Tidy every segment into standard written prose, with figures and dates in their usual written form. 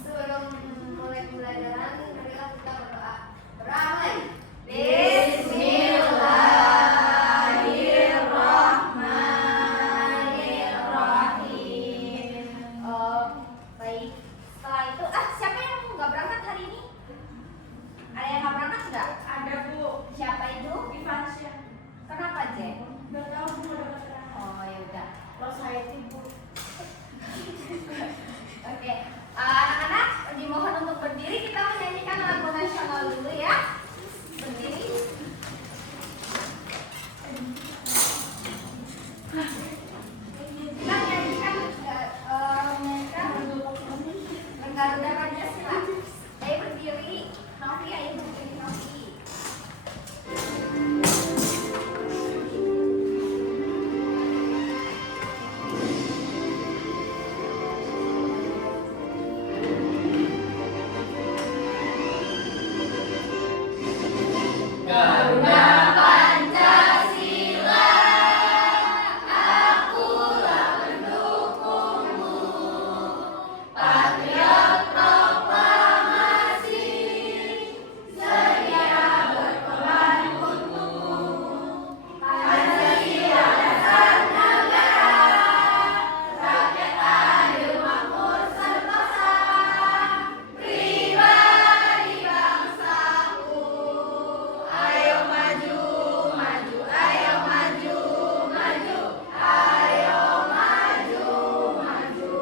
Sebelum mulai pembelajaran, marilah kita berdoa. Beramai. Bismillahirrahmanirrahim. Baik. Setelah itu, siapa yang nggak berangkat hari ini? Ada yang nggak berangkat nggak? Ada, Bu. Siapa itu? Ivansya. Kenapa, Jek? Nggak tahu, Bu. Oh, ya udah. Kalau saya Bu. Oke, anak-anak dimohon untuk berdiri. Kita menyanyikan lagu nasional dulu ya. Berdiri. Kita menyanyikan Garuda Pancasila. Ayo berdiri. Novi, ayo berdiri Novi. Garuda Pancasila, akulah pendukungmu, patriot proklamasi, sedia berkorban untukmu. Pancasila dasar negara, rakyat adil makmur sentosa, pribadi bangsaku. Ayo maju, maju, ayo maju, maju, ayo maju, maju.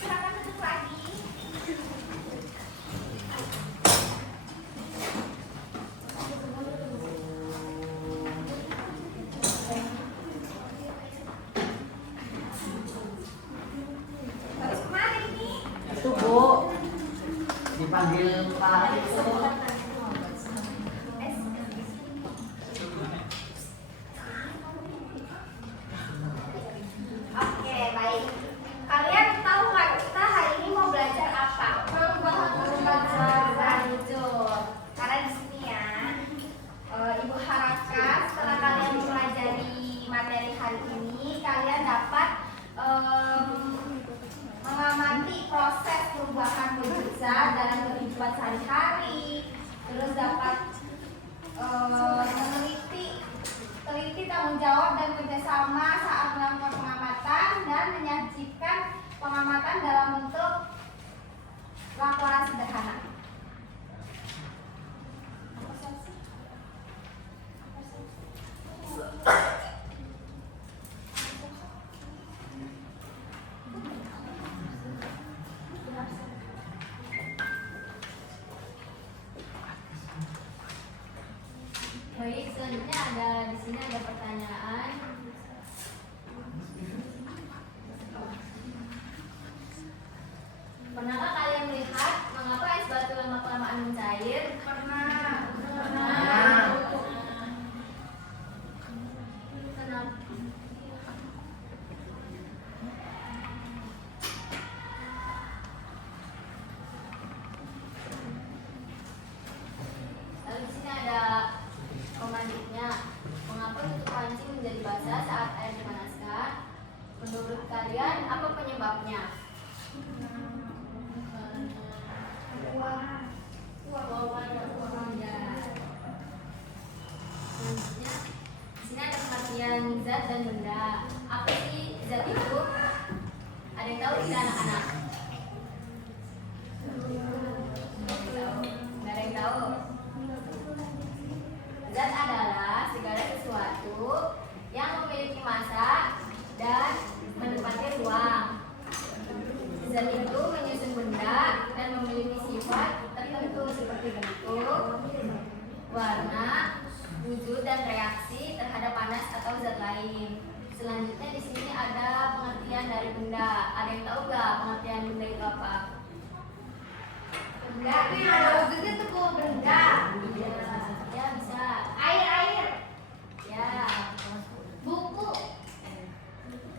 Silakan duduk lagi. Habis kemana ini? Itu Bu, dipanggil Pak itu. Oke, baik. Kalian tahu nggak kita hari ini mau belajar apa? Perubahan wujud. Karena di sini ya, Ibu harapkan setelah kalian mempelajari materi hari ini, kalian dapat mengamati proses perubahan wujud zat dalam kehidupan sehari-hari, terus dapat teliti tanggung jawab dan kerjasama saat melakukan pengamatan dan menyajikan pengamatan dalam bentuk laporan sederhana. Baik, selanjutnya di sini ada pertanyaan. Pernahkah kalian melihat mengapa es batu lama-kelamaan mencair? Pernah. Kenapa? Lalu di sini ada pemantiknya. Mengapa tutup panci menjadi basah saat air dipanaskan? Menurut kalian apa penyebabnya? Selanjutnya, di sini ada pengertian zat dan benda. Apa sih zat itu? Ada yang tahu tidak anak-anak? Nggak ada yang tahu. Zat adalah segala sesuatu yang memiliki massa dan menempati ruang. Zat itu menyusun benda dan memiliki sifat tertentu seperti bentuk, warna, wujud dan reaksi terhadap panas atau zat lain. Selanjutnya di sini ada pengertian dari benda. Ada yang tahu nggak pengertian benda itu apa? Benda itu yang ada wujudnya tuh Bu, benda. Ya bisa. Air. Ya. Buku.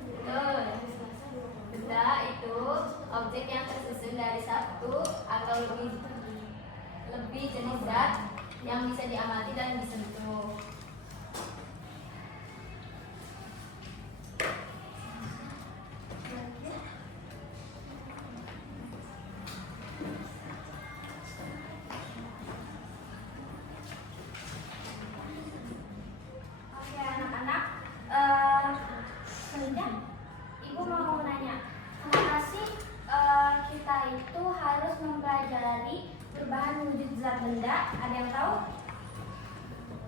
Betul. Benda itu objek yang tersusun dari satu atau lebih jenis zat yang bisa diamati dan disentuh. benda, ada yang tahu?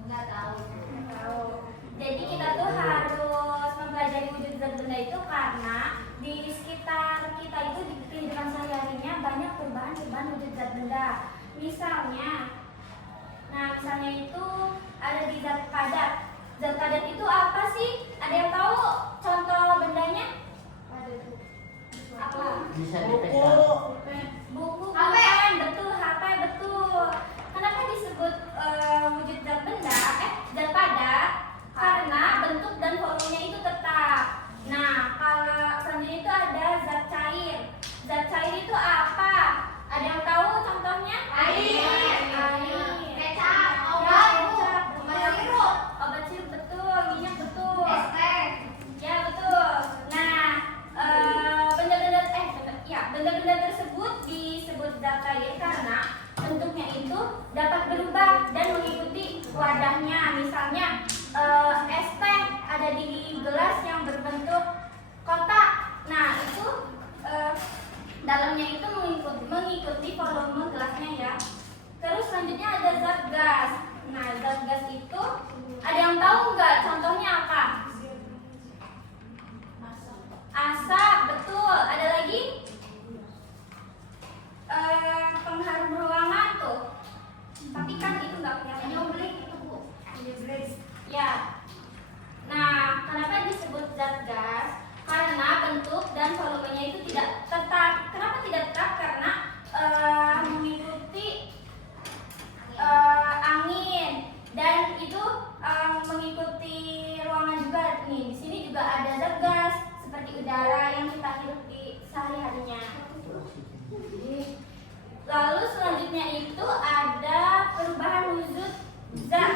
Nggak tahu. Nggak tahu. Jadi kita tuh harus mempelajari wujud zat benda itu karena di sekitar kita itu di kehidupan sehari-harinya banyak perubahan-perubahan wujud zat benda. Misalnya itu ada di zat padat. Zat padat itu apa sih? Ada yang tahu contoh bendanya? Apa? Bisa Buku. dipegang. Buku, pulpen, betul, HP, betul. Kenapa disebut wujud zat benda? Zat padat? Karena bentuk dan volumenya itu tetap. Nah, kalau selanjutnya itu ada zat cair. Zat cair itu apa? Ada yang tahu contohnya? Air. Kecap, obat, kecap, obat sirup. obat sirup, betul, minyak, betul. Es teh. Ya, betul. Nah, benda-benda tersebut disebut zat cair karena bentuknya itu dapat berubah dan mengikuti wadahnya. Misalnya es teh ada di gelas yang berbentuk kotak. Nah, itu dalamnya itu mengikuti volume gelasnya ya. Terus selanjutnya ada zat gas. Nah, zat gas itu ada yang tahu nggak contohnya apa? Asap, betul. Ada lagi? Pengharum ruangan tuh. Tapi kan itu nggak kelihatan. Nyoblik itu, Bu. Nyoblik. Ya. Nah, kenapa disebut zat gas? Karena bentuk dan volumenya itu tidak tetap. Kenapa tidak tetap? Karena mengikuti angin dan itu mengikuti ruangan juga. Nih, di sini juga ada zat gas seperti udara yang kita hirup di sehari-harinya. Lalu selanjutnya itu ada perubahan wujud zat.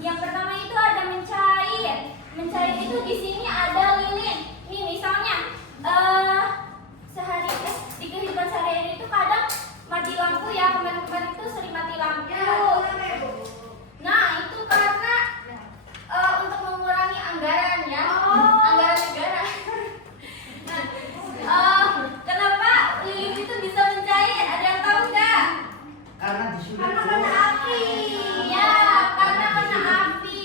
Yang pertama itu ada mencair. Mencair itu di sini ada lilin. Nih misalnya di kehidupan sehari-hari itu kadang mati lampu ya, kemarin-kemarin itu sering mati lampu. Nah itu karena untuk mengurangi anggaran ya, anggaran negara. Kenapa lilin itu bisa mencair? Ada yang tahu nggak? Karena disuruh. Karena api. Ya, karena kena api.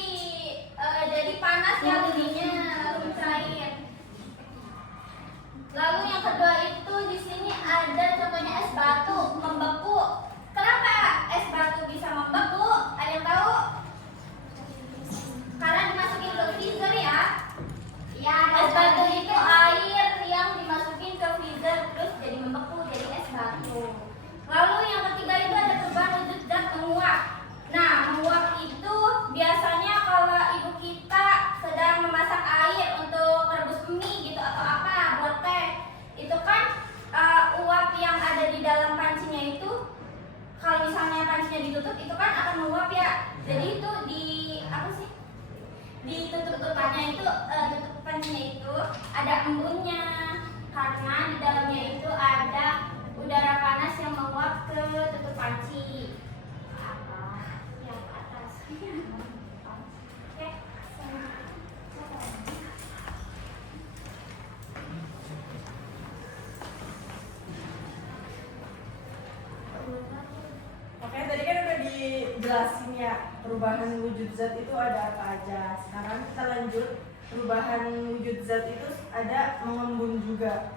Jadi panas ya lilinnya lalu mencair. Lalu yang kedua itu di sini ada contohnya es batu membeku. Kenapa es batu bisa membeku? Ada yang tahu? Karena dimasukin ke freezer ya. Ya, es batu itu air yang dimasukin ke freezer terus jadi membeku jadi es batu. Lalu yang ketiga itu ada perubahan wujud zat menguap. Nah, menguap itu biasanya kalau ibu kita sedang memasak air untuk rebus mie gitu atau apa buat teh, itu kan uap yang ada di dalam pancinya itu, kalau misalnya pancinya ditutup itu kan akan menguap ya. Jadi itu tutupannya itu tutup pancinya itu ada embunnya karena di dalamnya itu ada udara panas yang menguap ke tutup panci. Ya, ke atas. Oke. Oke, tadi kan udah dijelasin ya perubahan wujud zat itu ada apa aja. Sekarang kita lanjut. Perubahan wujud zat itu ada mengembun juga.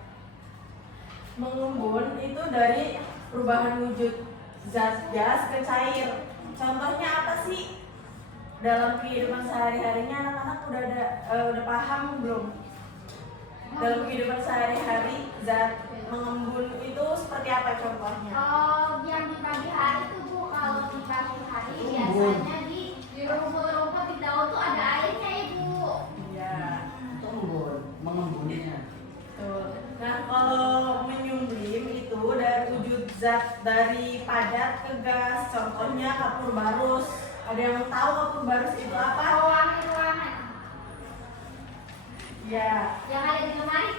Mengembun itu dari perubahan wujud zat gas ke cair. Contohnya apa sih? Dalam kehidupan sehari-harinya anak-anak udah paham belum? Dalam kehidupan sehari-hari zat mengembun itu seperti apa contohnya? Yang di pagi hari tuh Bu, kalau di pagi hari Tumbuh. biasanya di rumput-rumput di daun tuh ada airnya Ibu. Iya. Tumbuh, mengembunnya. Betul. Nah, kalau menyumblim itu dari wujud zat dari padat ke gas. Contohnya kapur barus. Ada yang tahu kapur barus itu apa? Pewangi ruangan Ya, yang ada di lemari.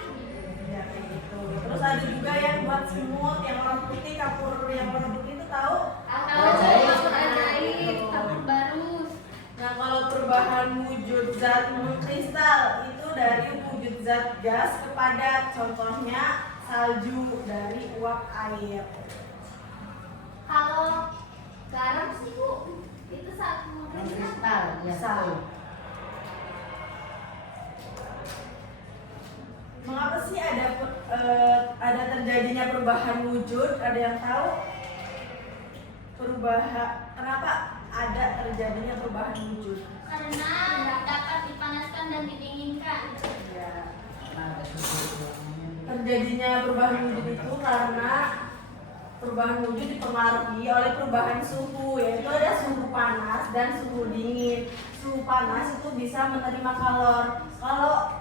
ya kayak gitu. Terus ada juga yang buat semut, yang warna putih, kapur yang warna putih itu tahu? Atau Ajaib. kapur ajaib, kapur barus. Nah, kalau perubahan wujud zat mengkristal itu dari wujud zat gas ke padat. Contohnya salju dari uap air. Kalau Garam sih Bu, itu satu Kristal, ya. Salah. Mengapa sih ada terjadinya perubahan wujud? Ada yang tahu? Kenapa ada terjadinya perubahan wujud? karena dapat dipanaskan dan didinginkan. Ya. Karena ada suhu. Terjadinya perubahan wujud itu karena perubahan wujud dipengaruhi oleh perubahan suhu, yaitu ada suhu panas dan suhu dingin. Suhu panas itu bisa menerima kalor. Kalau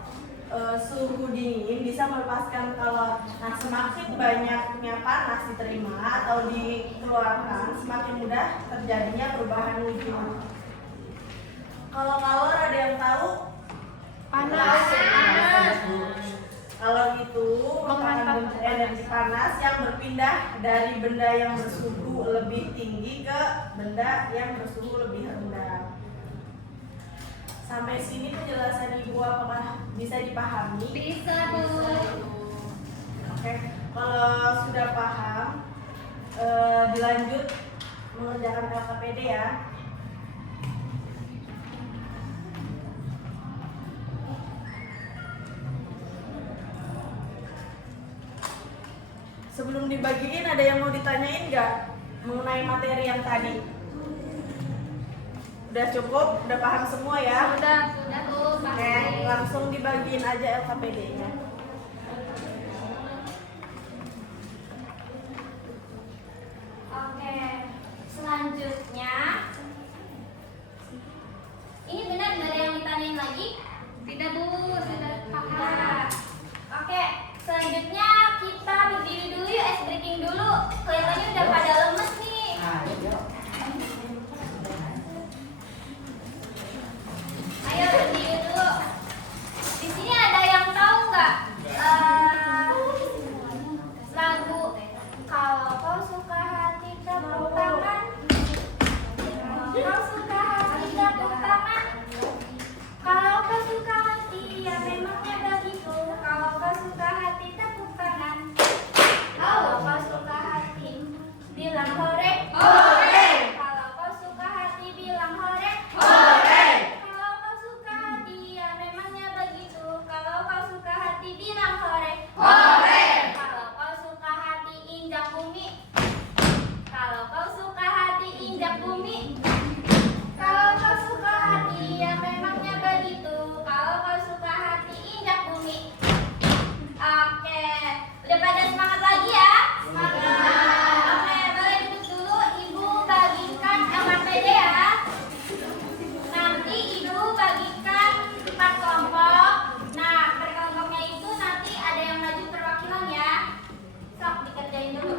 suhu dingin bisa melepaskan kalor. Nah, semakin banyaknya panas diterima atau dikeluarkan, semakin mudah terjadinya perubahan wujud. Kalau kalor ada yang tahu? Panas. Kalor itu merupakan bentuk energi panas yang berpindah dari benda yang bersuhu lebih tinggi ke benda yang bersuhu lebih rendah. Sampai sini penjelasan Ibu apakah bisa dipahami? Bisa Bu. Oke, kalau sudah paham, dilanjut mengerjakan LKPD ya. Sebelum dibagiin ada yang mau ditanyain nggak mengenai materi yang tadi? Udah cukup? Udah paham semua ya? Sudah Bu, Oke, langsung dibagiin aja LKPD-nya. Oke, selanjutnya ini benar nggak ada yang ditanyain lagi? Tidak Bu, sudah paham. Oke, selanjutnya kita berdiri dulu yuk, ice breaking dulu. Kelihatannya udah pada lemes nih. Nah, yuk. Ayo berdiri dulu. Di sini ada yang tahu nggak lagu Kalau Kau Suka Hati Tepuk Tangan? Kau suka hati tepuk tangan. Kalau kau suka hati ya memangnya begitu. Kalau kau suka hati tepuk tangan. Kalau kau suka hati bilang hore. Hore. Kalau kau suka hati bilang hore. Hore. Kalau kau suka hati ya memangnya begitu. Kalau kau suka hati bilang hore. Hore. Kalau kau suka hati injak bumi. Kalau kau suka hati injak bumi. Kalau kau suka hati ya memangnya begitu. Kalau kau suka hati injak bumi. Oke, udah pada semangat lagi ya? Semangat. Oke, boleh duduk dulu. Ibu bagikan LKPD ya. Nanti ibu bagikan 4 kelompok. Nah, per kelompoknya itu nanti ada yang maju perwakilan ya. Sok dikerjain dulu.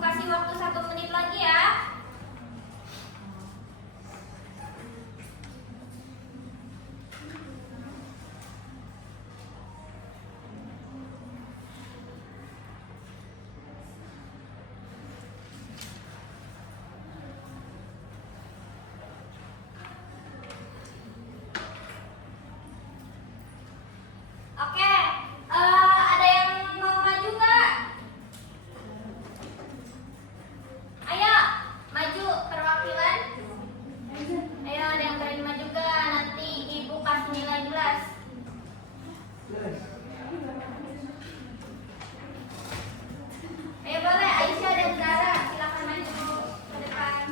kasih waktu 1 menit lagi ya. Oke, ada yang mau maju nggak? Ayo, maju perwakilan. Ayo, ada yang berani maju nggak? Nanti ibu kasih nilai jelas. Ayo boleh, Aisyah dan Zara, silakan maju ke depan.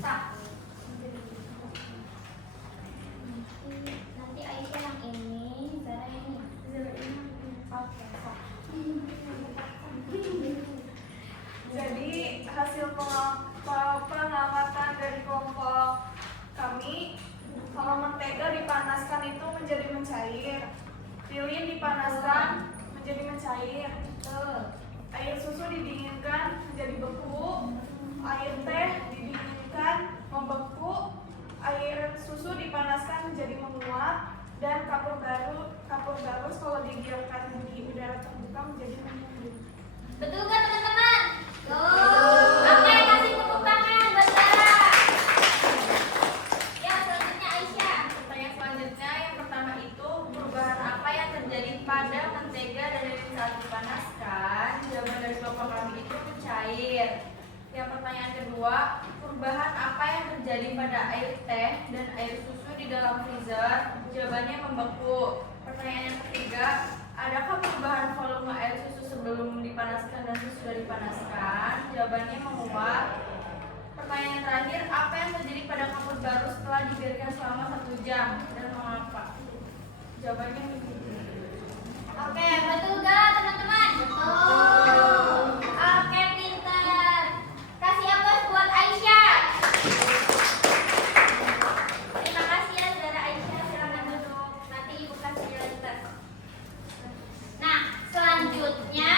Sah. Nanti Aisyah yang ini, Zara yang ini. Oke, sah. Jadi hasil pengamatan dari kelompok kami, kalau mentega dipanaskan itu menjadi mencair, lilin dipanaskan menjadi mencair, air susu didinginkan menjadi beku, air teh didinginkan membeku, air susu dipanaskan menjadi menguap, dan kapur barus kalau didiamkan di udara terbuka menjadi menghidup. Betul nggak teman-teman? Oke, kasih tepuk tangan buat Zara. Ya, selanjutnya Aisyah. Pertanyaan selanjutnya yang pertama itu perubahan apa yang terjadi pada mentega dan lilin saat dipanaskan? Jawaban dari kelompok kami itu mencair. Yang pertanyaan kedua, perubahan apa yang terjadi pada air teh dan air susu di dalam freezer? Jawabannya membeku. Pertanyaan yang ketiga, adakah perubahan volume air susu sebelum dipanaskan dan sesudah dipanaskan? Jawabannya menguap. Pertanyaan yang terakhir, apa yang terjadi pada kapur baru setelah dibiarkan selama 1 jam dan mengapa? Jawabannya Oke, betul nggak teman-teman? Betul. Oke, pintar. Kasih aplaus buat Aisyah. Terima kasih ya Zara. Aisyah, silakan duduk. Nanti ibu kasih lanjut. Nah, selanjutnya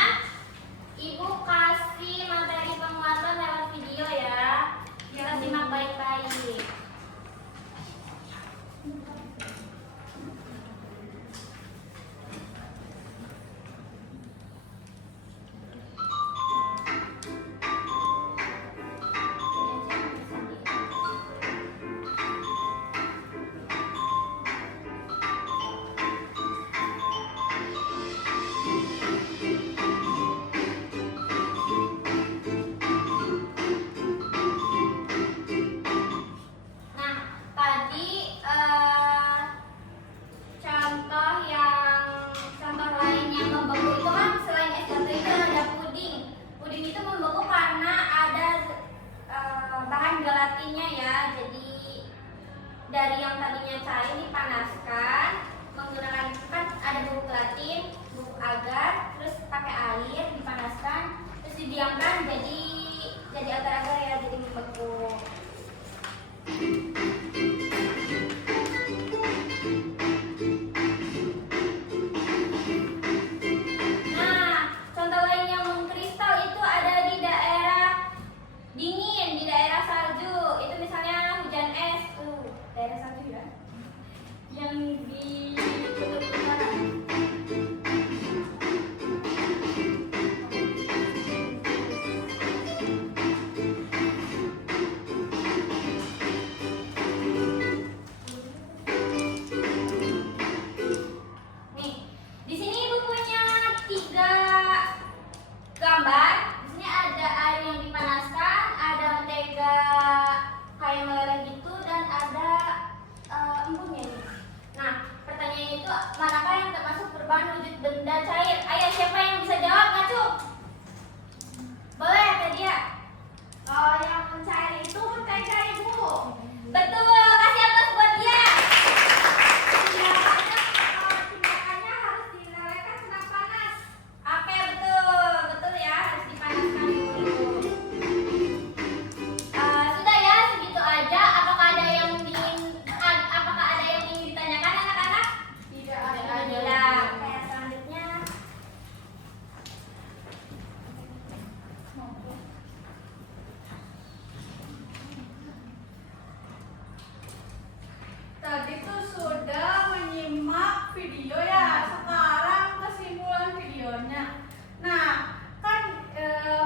ibu kasih materi penguatan lewat video ya. Kita simak baik-baik. Nah, tadi contoh lain yang membeku itu kan selain es batu itu ada puding. Puding itu membeku karena ada bahan gelatinnya ya. Jadi dari yang tadinya cair dipanaskan menggunakan kan ada bubuk gelatin, bubuk agar, terus pakai air dipanaskan, terus didiamkan jadi agar-agar ya, jadi membeku. Nah, contoh lain yang mengkristal itu ada di daerah dingin, di daerah salju. Itu misalnya hujan es, daerah salju ya. Yang di kutub utara. Nih, di sini ibu punya 3 gambar. Di sini ada air yang dipanaskan, ada mentega kayak meleleh gitu, dan ada embunnya nih. Nah, pertanyaannya itu manakah yang termasuk perubahan wujud benda cair? Ayo, siapa yang bisa jawab, Ngacung? Boleh, Nadia? Oh, yang mencair itu mentega, Ibu. Betul, kasih aplaus buat dia. Tindakannya harus dilelehkan kena panas. Oke, betul ya, harus dipanaskan dulu. Sudah ya, segitu aja. Apakah ada yang ingin ditanyakan anak-anak? Tidak. sudah menyimak video ya. Sekarang kesimpulan videonya. Nah, kan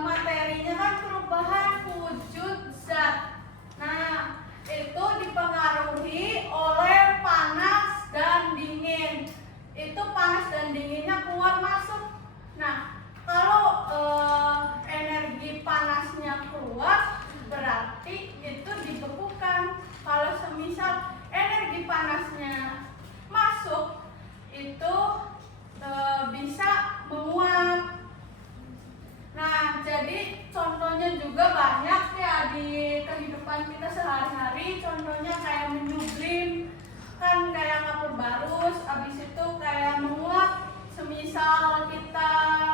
materinya kan perubahan wujud zat. Nah, itu dipengaruhi oleh panas dan dingin. Itu panas dan dinginnya keluar masuk. Nah, kalau energi panasnya keluar, berarti itu dibekukan. Kalau semisal energi panasnya masuk, itu bisa menguap. Nah, jadi contohnya juga banyak ya di kehidupan kita sehari-hari. Contohnya kayak menyublim, kan kayak kapur barus, habis itu kayak menguap. Semisal kita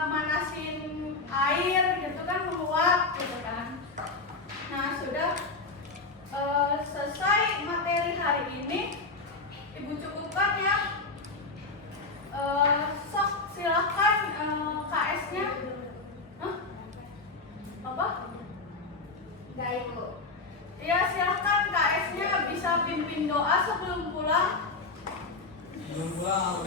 manasin air gitu kan menguap gitu kan. Nah, sudah selesai materi hari ini. Ibu cukupkan ya. Sok silakan KS-nya. Apa? Enggak, Ibu. Ya, silakan KS-nya bisa pimpin doa sebelum pulang. Belum pulang,